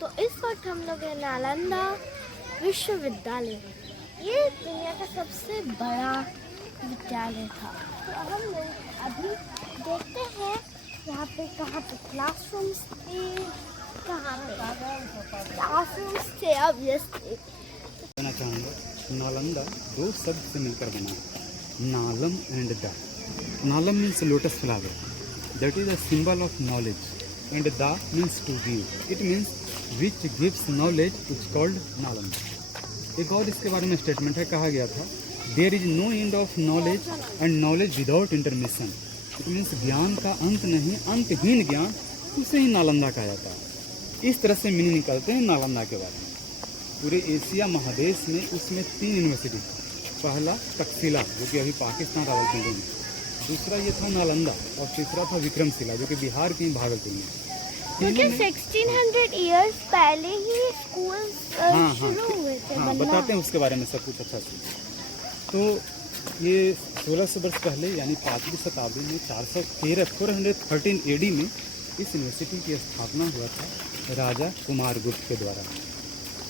तो इस वक्त हम लोग हैं नालंदा विश्वविद्यालय। ये दुनिया का सबसे बड़ा विद्यालय था। तो हम लोग अभी देखते हैं यहाँ पे कहाँ पे क्लासरूम्स थे, ऑब्वियसली। कहना चाहूँगा नालंदा दो शब्द से मिलकर बना है, नालम एंड द। नालम means lotus flower, that is a symbol of knowledge, and द means to give, it means which gives knowledge is called Nalanda. एक और इसके बारे में स्टेटमेंट है, कहा गया था there is no end of knowledge and knowledge without intermission. It means ज्ञान का अंत नहीं, अंतहीन ज्ञान, उसे ही नालंदा कहा जाता है। इस तरह से मीनिंग निकलते हैं नालंदा के बारे में। पूरे एशिया महादेश में उसमें 3 यूनिवर्सिटी, पहला तक्षशिला जो कि अभी पाकिस्तान रावलपिंडी में, दूसरा ये था नालंदा, और तीसरा था विक्रमशिला जो कि बिहार के भागलपुर में। क्योंकि 1600 इयर्स पहले ही स्कूल शुरू हुए थे। हाँ, बताते हैं उसके बारे में सब कुछ अच्छा से। तो ये 1600 वर्ष पहले यानी 5वीं शताब्दी में 413 AD में इस यूनिवर्सिटी की स्थापना हुआ था राजा कुमारगुप्त के द्वारा।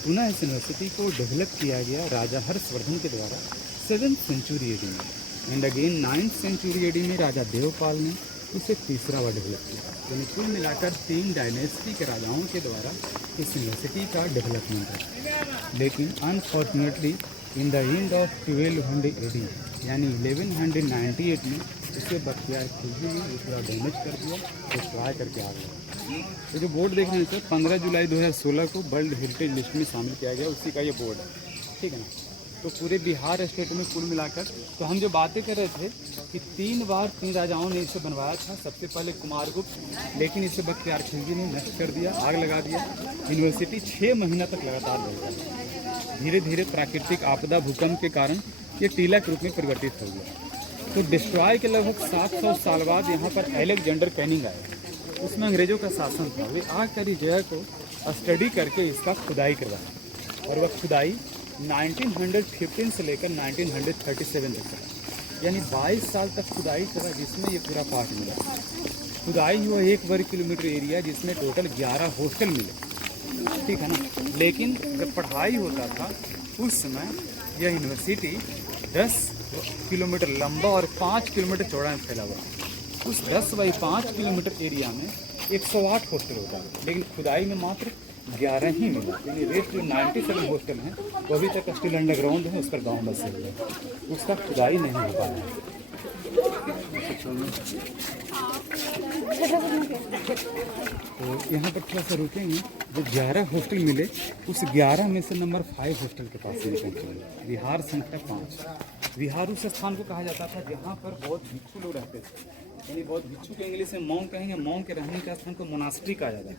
पुनः इस यूनिवर्सिटी को डेवलप किया गया राजा हर्षवर्धन के द्वारा 7th सेंचुरी AD में, and again 9th century AD में राजा देवपाल ने उसे तीसरा बार डेवलप किया। यानी कुल मिलाकर 3 डायनेस्टी के राजाओं के द्वारा इस यूनिवर्सिटी का डेवलपमेंट है। लेकिन unfortunately in the end of 1200 AD यानी 1198 में इसे बख्तियार खिलजी ने पूरा डैमेज कर दिया, डिस्ट्रॉय करके आ गया। तो जो बोर्ड देख रहे हैं सर, 15 जुलाई 2016 को वर्ल्ड हेरिटेज लिस्ट में शामिल किया गया, उसी का ये बोर्ड है, ठीक है ना। तो पूरे बिहार स्टेट में कुल मिलाकर, तो हम जो बातें कर रहे थे कि 3 बार 3 राजाओं ने इसे बनवाया था। सबसे पहले कुमारगुप्त, लेकिन इसे बख्तियार खिलजी ने नष्ट कर दिया, आग लगा दिया। यूनिवर्सिटी 6 महीना तक लगातार बंद। धीरे धीरे प्राकृतिक आपदा, भूकंप के कारण ये टीला के रूप में परिवर्तित हो गया। तो डिस्ट्रॉय के लगभग 700 साल बाद यहाँ पर अलेक्जेंडर कैनिंग आए, उसमें अंग्रेजों का शासन था। वे आकर इस जगह को स्टडी करके इसका खुदाई करवाया, और वह खुदाई 1915 से लेकर 1937 तक चला, यानी 22 साल तक खुदाई चला, जिसमें ये पूरा पार्ट मिला। खुदाई हुआ 1 वर्ग किलोमीटर एरिया, जिसमें टोटल 11 हॉस्टल मिले, ठीक है ना। लेकिन जब पढ़ाई होता था उस समय यह यूनिवर्सिटी 10 किलोमीटर लंबा और 5 किलोमीटर चौड़ा में फैला हुआ। उस 10 बाई 5 किलोमीटर एरिया में 108 हॉस्टल होता है, लेकिन खुदाई में मात्र 11 ही मिला। यानी रेस्ट जो 97 हॉस्टल हैं वो अभी तक स्टिल अंडरग्राउंड है, उस पर गाँव बसे हुए हैं, उसका खुदाई नहीं हो पाया। तो यहाँ पर थोड़ा सा रुकेंगे। जो 11 हॉस्टल मिले, उस 11 में से नंबर 5 हॉस्टल के पास से पहुँचे। विहार संख्या 5। विहार उस स्थान को कहा जाता था जहाँ पर बहुत भिक्षु लोग रहते थे, यानी बहुत भिक्षु के इंग्लिश में मॉन्क कहेंगे, मॉन्क के रहने का स्थान को मोनास्ट्री कहा जाता है।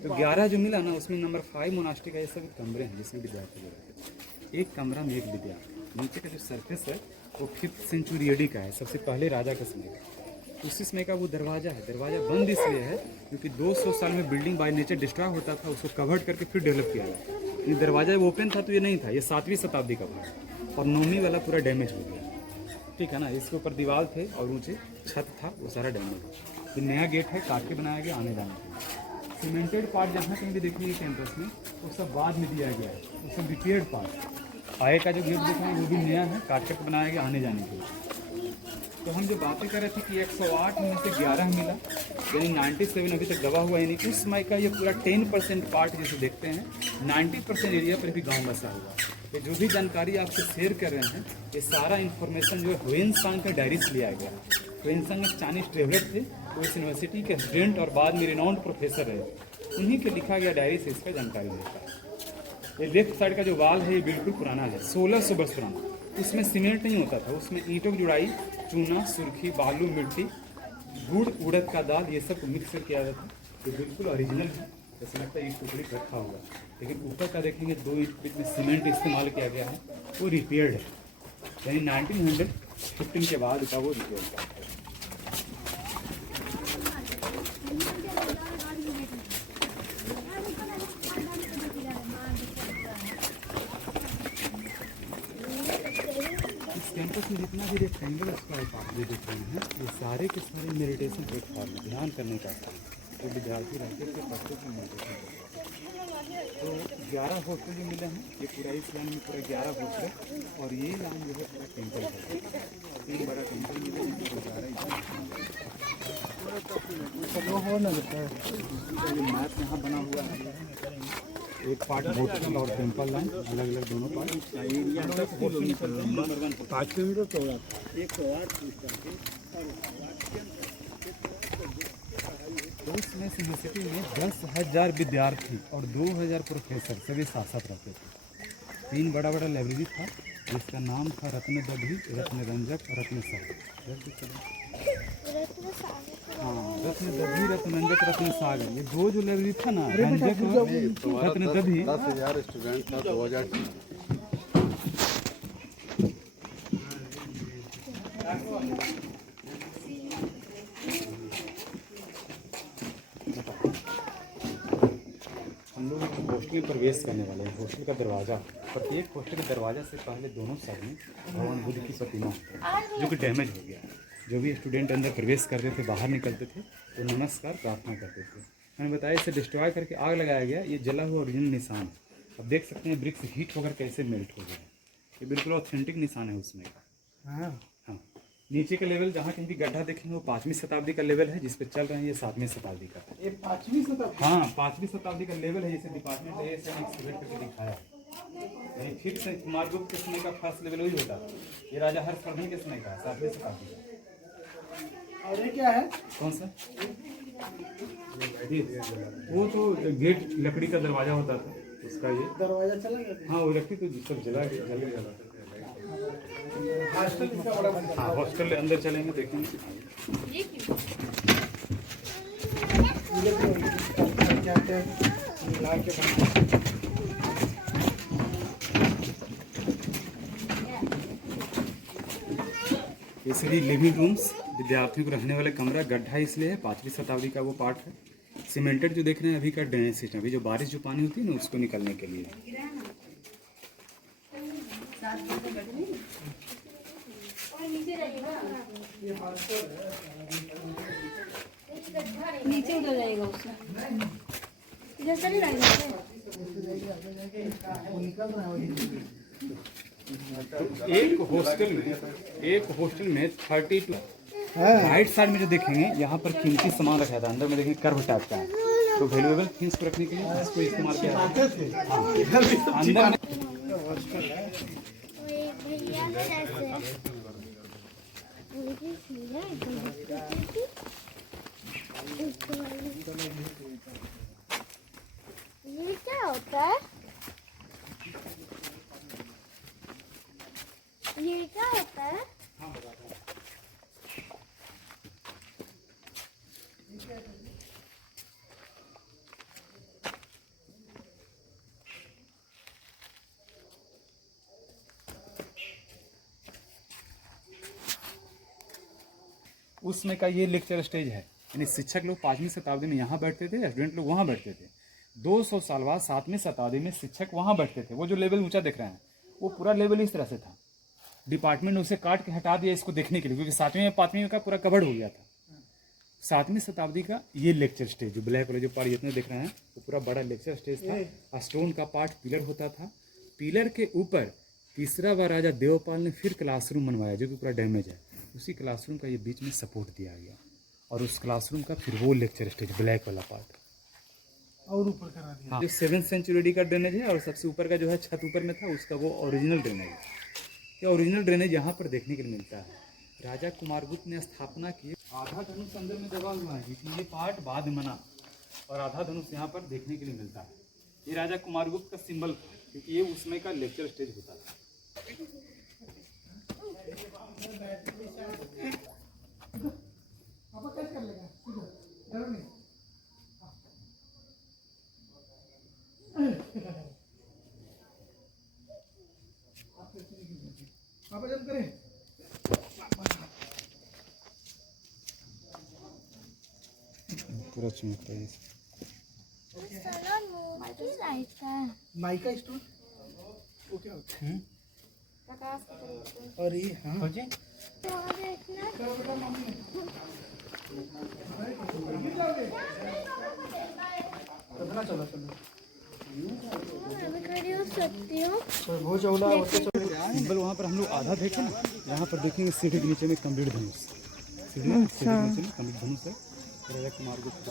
तो 11 जो मिला ना, उसमें नंबर 5 मोनास्ट्री का ये सभी कमरे हैं जिसमें विद्यार्थी लोग रहते थे। एक कमरा में एक विद्यार्थी। नीचे का जो सरफेस है वो 5th सेंचुरी AD का है, सबसे पहले राजा का समय का। उसी समय का वो दरवाज़ा है। दरवाज़ा बंद इसलिए है क्योंकि 200 साल में बिल्डिंग बाय नेचर डिस्ट्रॉय होता था, उसको कवर्ड करके फिर डेवलप किया गया। ये दरवाज़ा ओपन था तो ये नहीं था, ये 7वीं शताब्दी का था, और 9वीं वाला पूरा डैमेज हो गया, ठीक है ना। इसके ऊपर दीवार थे और ऊंचे छत था, वो सारा डैमेज। ये नया गेट है, काट के बनाया गया आने जाने के। सीमेंटेड पार्ट जहाँ कहीं भी देखेंगे कैंपस में, वो सब बाद में दिया गया है, वो सब रिपेयर्ड पार्ट। आगे का जो गेट देख रहे हैं वो भी नया है, काट के बनाया गया आने जाने के लिए। तो हम जो बातें कर रहे थे कि 108 में से 11 मिला, यानी 97 अभी तक दबा हुआ, यानी उस समय का ये पूरा 10% पार्ट जैसे देखते हैं, 90% एरिया पर भी गाँव बसा हुआ। ये जो भी जानकारी आपसे शेयर कर रहे हैं, ये सारा इन्फॉर्मेशन जो है ह्वेनसांग का डायरी से लिया गया। ह्वेनसांग एक चाइनीज ट्रेवलर थे, वो इस यूनिवर्सिटी के स्टूडेंट और बाद में रिनाउंड प्रोफेसर रहे। उन्हीं के लिखा गया डायरी से इसका जानकारी मिलता है। ये लेफ्ट साइड का जो वाल है ये बिल्कुल पुराना है, 1600 वर्ष पुराना। उसमें सीमेंट नहीं होता था, उसमें ईंटों की जुड़ाई, चूना, सुर्खी, बालू, मिट्टी, गुड़, उड़द का दाल, ये सब मिक्स कर किया जाता था। तो बिल्कुल ओरिजिनल है, जैसे लगता है ईंट टुकड़ी रखा हुआ। लेकिन ऊपर का देखेंगे 2 ईंट बीच में सीमेंट इस्तेमाल किया गया है, वो रिपेयर्ड है, यानी 1915 के बाद का वो रिपेयर्ड है। कैंपस में जितना भी रेक्टेंगल स्क्वायर आप जो देख रहे हैं, ये सारे के सारे मेडिटेशन प्लेटफॉर्म ध्यान करने का, जो विद्यार्थी रहते थे पढ़ते थे मेडिटेशन। 11 हॉस्टल जो मिले हैं, ये पूरा इस लाइन में पूरा 11 हॉस्टल, और ये लाइन जो है पूरा टेम्पल है। 3 बड़ा टेम्पल मिले हैं, जो 11 मैप यहाँ बना हुआ है। एक पार्ट हॉस्टल और टेम्पल लाइन अलग अलग दोनों पार्ट। 5 किलोमीटर चौड़ा 108 उसमें यूनिवर्सिटी में 10,000 विद्यार्थी और 2,000 प्रोफेसर सभी शासक रहते थे। 3 बड़ा बड़ा लाइब्रेरी था जिसका नाम था रत्न दधी, रत्न रंजक और रत्न सागर। हाँ, रत्न दधी, रत्न रंजक, रत्न सागर, ये 2 जो लाइब्रेरी था ना, रंजक और रत्न दधी। 10,000 स्टूडेंट था 2000। हम लोग हॉस्टल में प्रवेश करने वाले हैं। हॉस्टल का दरवाज़ा, प्रत्येक हॉस्टल के दरवाज़ा से पहले दोनों साइड में भगवान बुद्ध की प्रतिमा है जो कि डैमेज हो गया। जो भी स्टूडेंट अंदर प्रवेश करते थे, बाहर निकलते थे तो नमस्कार प्रार्थना करते थे। मैंने बताया इसे डिस्ट्रॉय करके आग लगाया गया। ये जला हुआ ओरिजिनल निशान है। अब देख सकते हैं ब्रिक्स हीट होकर कैसे मेल्ट हो गया। ये बिल्कुल ऑथेंटिक निशान है उसमें का। हाँ, नीचे का लेवल जहाँ कहीं भी गड्ढा देखेंगे वो 5वीं शताब्दी का लेवल है, जिस पे चल रहे हैं ये 7वीं शताब्दी का। ये 5वीं शताब्दी? हाँ, 5वीं शताब्दी का लेवल है। जैसे डिपार्टमेंट है ऐसे सिलेक्ट करके दिखाया है। नहीं, फिर से कुमारगुप्त के समय का फर्स्ट लेवल वही होता है। ये राजा हर्षवर्धन के समय का 7वीं शताब्दी का। और ये क्या है? कौन सा? वो तो गेट लकड़ी का दरवाजा होता था उसका। ये दरवाजा चला गया? हाँ, वो लकड़ी तो सब जला गया। हाँ, हॉस्टल के अंदर चलेंगे, देखेंगे। इसलिए लिविंग रूम्स, विद्यार्थियों को रहने वाले कमरा, गड्ढा इसलिए है 5वीं शताब्दी का वो पार्ट है। सीमेंटेड जो देख रहे हैं अभी का ड्रेनेज सिस्टम, अभी जो बारिश जो पानी होती है ना उसको निकलने के लिए। नीचे उतर जाएगा उसमें, इधर चली जाएगा। एक हॉस्टल में 32 राइट साइड में जो देखेंगे यहाँ पर कीमती सामान रखा था। अंदर में देखेंगे कर्व टाइप का है, तो वैल्यूएबल थिंग्स को रखने के लिए इसको इस्तेमाल किया जाता है। अंदर में ये क्या होता है? ये क्या होता है? उसमें का ये लेक्चर स्टेज है, यानी शिक्षक लोग 5वीं शताब्दी में यहाँ बैठते थे, स्टूडेंट लोग वहाँ बैठते थे। 200 साल बाद 7वीं शताब्दी में शिक्षक वहाँ बैठते थे। वो जो लेवल ऊंचा देख रहे हैं वो पूरा लेवल इस तरह से था। डिपार्टमेंट ने उसे काट के हटा दिया इसको देखने के लिए, क्योंकि 7वीं में 5वीं का पूरा कवर्ड हो गया था। 7वीं शताब्दी का ये लेक्चर स्टेज जो ब्लैक वाले जो पार्ट जितने देख रहे हैं वो पूरा बड़ा लेक्चर स्टेज था। स्टोन का पार्ट पिलर होता था। पिलर के ऊपर तीसरा बार राजा देवपाल ने फिर क्लासरूम बनवाया जो कि पूरा डैमेज है। उसी क्लासरूम का ये बीच में सपोर्ट दिया गया और उस क्लासरूम का फिर वो लेक्चर स्टेज ब्लैक वाला पार्ट और ऊपर करा दिया। हाँ, जो 7th सेंचुरी का ड्रेनेज है और सबसे ऊपर का जो है छत ऊपर में था उसका वो ओरिजिनल ड्रेनेज है। ये ओरिजिनल ड्रेनेज यहाँ पर देखने के लिए मिलता है। राजा कुमारगुप्त ने स्थापना की। आधा धनुष अंदर में दबा हुआ है क्योंकि ये पार्ट बाद में बना और आधा धनुष यहाँ पर देखने के लिए मिलता है। ये राजा कुमारगुप्त का सिंबल था क्योंकि ये उसमें का लेक्चर स्टेज होता था। पूरा चमक रहा है। माइका स्टोन वो क्या होता है? और ये हाँ कितना चला चलो मैं खड़ी हो सकती हूँ। वो चौला होते सिंबल वहाँ पर हम लोग आधा देखे ना, यहाँ पर देखेंगे सीढ़ी के नीचे में कंप्लीट धनुष, सीढ़ी के नीचे में कंप्लीट धनुष है। राजा कुमार गुप्त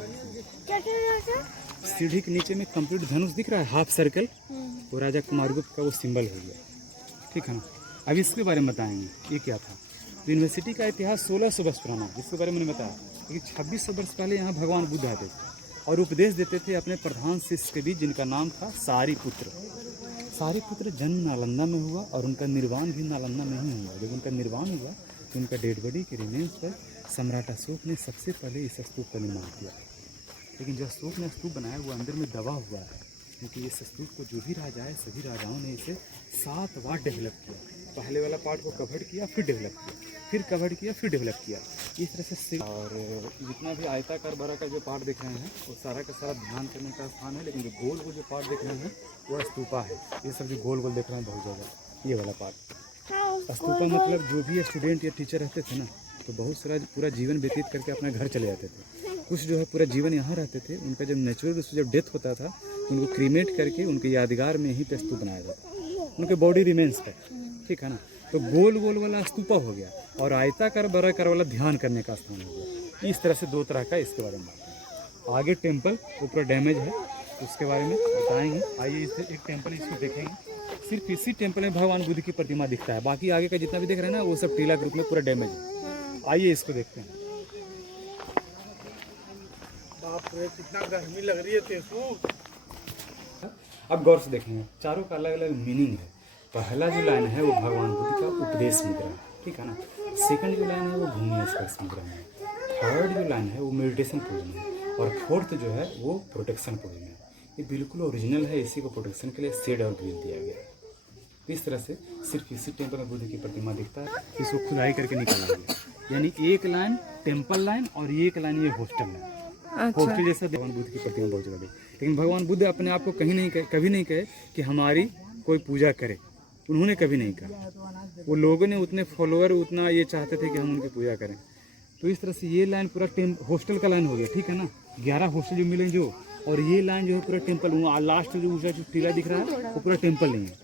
क्या क्या क्या? सीढ़ी के नीचे में कंप्लीट धनुष दिख रहा है, हाफ सर्कल, वो राजा कुमार गुप्त का वो सिंबल हो गया, ठीक है ना। अब इसके बारे में बताएंगे ये क्या था। तो यूनिवर्सिटी का इतिहास 1600 वर्ष पुराना है, जिसके बारे में मैंने बताया कि 2600 वर्ष पहले यहाँ भगवान बुद्ध आते थे और उपदेश देते थे अपने प्रधान शिष्य के बीच, जिनका नाम था सारिपुत्र। सारिपुत्र जन्म नालंदा में हुआ और उनका निर्वाण भी नालंदा में ही हुआ। जब उनका निर्वाण हुआ तो उनका डेड बॉडी के रिमेन्स पर सम्राट अशोक ने सबसे पहले इस स्तूप का निर्माण किया। लेकिन जो अशोक ने स्तूप बनाया वो अंदर में दबा हुआ है, क्योंकि इस स्तूप को जो भी राजा है सभी राजाओं ने इसे 7 बार डेवलप किया। पहले वाला पार्ट को कवर किया, फिर डेवलप किया, फिर कवर किया, फिर डेवलप किया, इस तरह से। और जितना भी आयताकार बड़ा का जो पार्ट देख रहे हैं वो सारा का सारा ध्यान करने का स्थान है। लेकिन जो गोल गोल जो पार्ट देख रहे हैं वो स्तूपा है। ये सब जो गोल गोल देख रहे हैं बहुत ज़्यादा, ये वाला पार्ट स्तूपा मतलब जो भी स्टूडेंट या टीचर रहते थे ना, तो बहुत सारा पूरा जीवन व्यतीत करके अपने घर चले जाते थे। कुछ जो है पूरा जीवन यहाँ रहते थे, उनका जब नेचुरल जब डेथ होता था उनको क्रीमेट करके उनके यादगार में ही पे स्तूप बनाया जाता, उनके बॉडी रिमेन्स पे, ठीक है ना। तो गोल गोल वाला स्तूपा हो गया और आयताकार बराकार वाला ध्यान करने का स्थान हो गया। इस तरह से 2 तरह का इसके बारे में बात है। आगे टेम्पल वो पूरा डैमेज है, उसके बारे में बताएंगे। आइए इसे एक टेम्पल इसको देखेंगे। सिर्फ इसी टेम्पल में भगवान बुद्ध की प्रतिमा दिखता है, बाकी आगे का जितना भी देख रहे हैं ना वो सब टीला के रूप में पूरा डैमेज है। आइए इसको देखते हैं। बाप रे कितना गर्मी लग रही है तेसु। अब गौर से देखेंगे, चारों का अलग अलग मीनिंग है। पहला जो लाइन है वो भगवान बुद्ध का उपदेश मुद्रा है, ठीक है ना। सेकंड जो लाइन है वो भूमि स्पर्श मुद्रा है। थर्ड जो लाइन है वो मेडिटेशन पोजन है और फोर्थ जो है वो प्रोटेक्शन पोजन है। ये बिल्कुल ओरिजिनल है, इसी को प्रोटेक्शन के लिए शेड और ग्रीन दिया गया है। तो इस तरह से सिर्फ इसी टेम्पल में बुद्ध की प्रतिमा दिखता है, इसको खुदाई करके निकाला गया। यानी एक लाइन टेम्पल लाइन और एक लाइन ये हॉस्टल है। हॉस्टल जैसा भगवान बुद्ध की प्रतिमा बहुत जगह देखी, लेकिन भगवान बुद्ध अपने आप को कहीं नहीं कहे, कभी नहीं कहे कि हमारी कोई पूजा करे, उन्होंने कभी नहीं कहा। वो लोगों ने उतने फॉलोअर उतना ये चाहते थे कि हम उनकी पूजा करें। तो इस तरह से ये लाइन पूरा हॉस्टल का लाइन हो गया, ठीक है ना। 11 हॉस्टल जो मिलेंगे जो, और ये लाइन जो है पूरा टेम्पल, लास्ट जो ऊँचा जो टीला दिख रहा है वो पूरा टेम्पल नहीं है।